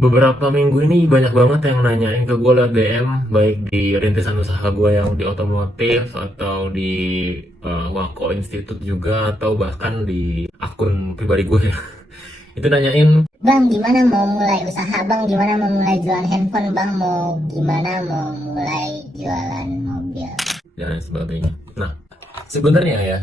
Beberapa minggu ini banyak banget yang nanyain ke gue lewat DM, baik di rintisan usaha gue yang di otomotif atau di Wako Institute juga, atau bahkan di akun pribadi gue ya. Itu nanyain, Bang, gimana mau mulai usaha bang? Gimana mau mulai jualan handphone bang? Mau gimana mau mulai jualan mobil? dan lain sebagainya. Nah, sebenarnya ya,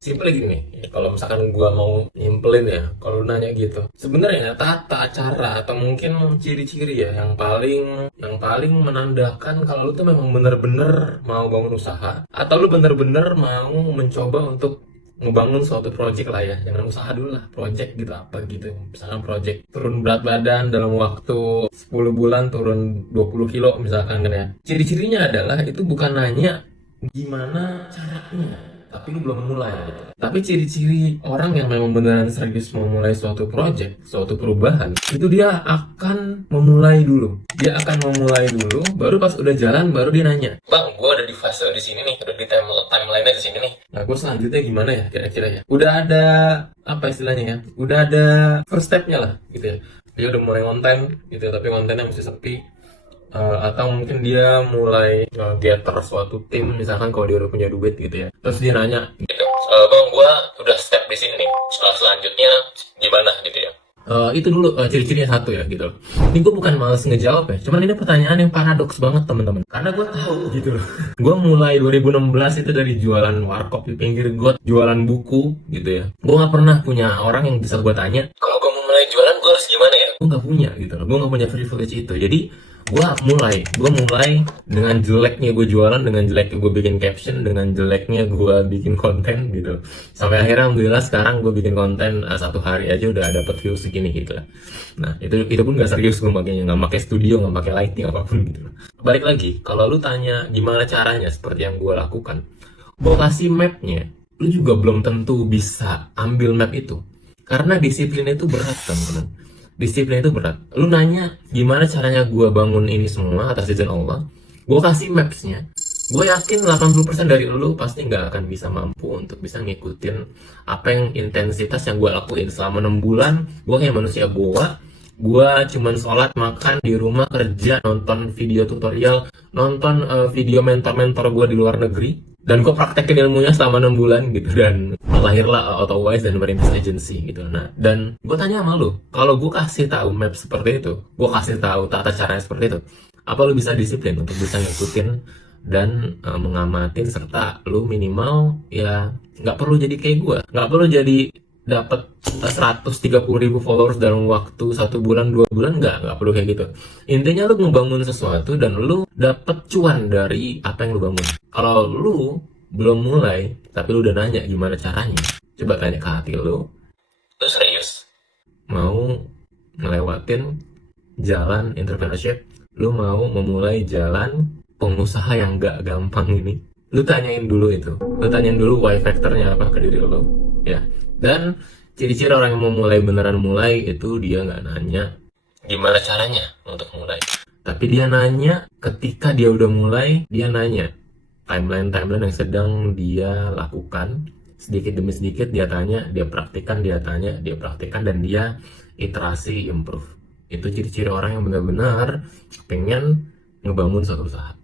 simple gini nih, kalau misalkan gua mau nyimpelin ya, kalau lu nanya gitu, sebenarnya tata cara atau mungkin ciri-ciri ya yang paling menandakan kalau lu tuh memang bener-bener mau bangun usaha atau lu bener-bener mau mencoba untuk ngebangun suatu project lah ya, jangan usaha dulu lah, project gitu apa gitu. Misalkan project turun berat badan dalam waktu 10 bulan turun 20 kilo misalkan kan ya. Ciri-cirinya adalah itu bukan nanya gimana caranya, tapi lu belum mulai gitu. Tapi ciri-ciri orang yang memang beneran serius memulai suatu project, suatu perubahan, itu dia akan memulai dulu. Dia akan memulai dulu, baru pas udah jalan, baru dia nanya, Bang, gue ada di fase di sini nih, udah di timeline-nya di sini nih. Nah, gue selanjutnya gimana ya kira-kira ya? Udah ada, apa istilahnya ya? Udah ada first step-nya lah, gitu ya. Dia udah mulai konten, gitu ya, tapi kontennya masih sepi. Atau mungkin dia mulai gather suatu tim, misalkan kalau dia udah punya duit gitu ya, terus dia nanya gitu, Bang, gua udah step di sini nih, selanjutnya gimana gitu ya. Itu dulu ciri-cirinya satu ya gitu. Ini gue bukan males ngejawab ya, cuman ini pertanyaan yang paradoks banget teman-teman, karena gue tahu gitu loh. Gue mulai 2016 itu dari jualan warkop di pinggir got, jualan buku gitu ya. Gue nggak pernah punya orang yang bisa gue tanya, kalau gue mau mulai jualan gue harus gimana ya. Gue nggak punya gitu loh, gue nggak punya privilege itu. Jadi gue mulai dengan jeleknya gue jualan, dengan jeleknya gue bikin caption, dengan jeleknya gue bikin konten gitu. Sampai akhirnya alhamdulillah sekarang gue bikin konten satu hari aja udah dapet view segini gitu lah. Nah itu pun gak serius gue makanya, nggak pakai studio, nggak pakai lighting apapun gitu. Balik lagi, kalau lu tanya gimana caranya seperti yang gue lakukan, gue kasih mapnya, lu juga belum tentu bisa ambil map itu, karena disiplin itu berat teman-teman. Disiplin itu berat. Lu nanya gimana caranya gue bangun ini semua atas izin Allah, gue kasih mapsnya. Gue yakin 80% dari lu pasti nggak akan bisa mampu untuk bisa ngikutin apa yang intensitas yang gue lakuin selama 6 bulan. Gue kayak manusia gue cuman sholat, makan di rumah, kerja, nonton video tutorial, nonton video mentor-mentor gue di luar negeri, dan gue praktekin ilmunya selama 6 bulan gitu, dan lahirlah Autowise dan Merintis Agency gitu. Nah, dan gue tanya sama lu, kalau gue kasih tahu map seperti itu, gue kasih tahu tata caranya seperti itu, apa lu bisa disiplin untuk bisa ngikutin dan mengamatin, serta lu minimal ya nggak perlu jadi kayak gue, nggak perlu jadi dapat 130.000 followers dalam waktu 1 bulan 2 bulan, nggak perlu kayak gitu. Intinya lu ngebangun sesuatu dan lu dapet cuan dari apa yang lu bangun. Kalau lu belum mulai tapi lu udah nanya gimana caranya, coba tanya ke hati lu serius mau ngelewatin jalan entrepreneurship, lu mau memulai jalan pengusaha yang gak gampang ini? Lu tanyain dulu itu, lu tanyain dulu why factornya apa ke diri lu ya. Dan ciri-ciri orang yang mau mulai beneran mulai itu dia nggak nanya gimana caranya untuk mulai, tapi dia nanya ketika dia udah mulai, dia nanya timeline yang sedang dia lakukan, sedikit demi sedikit dia tanya, dia praktikkan, dia tanya, dia praktikkan, dan dia iterasi improve. Itu ciri-ciri orang yang benar-benar pengen ngebangun suatu usaha.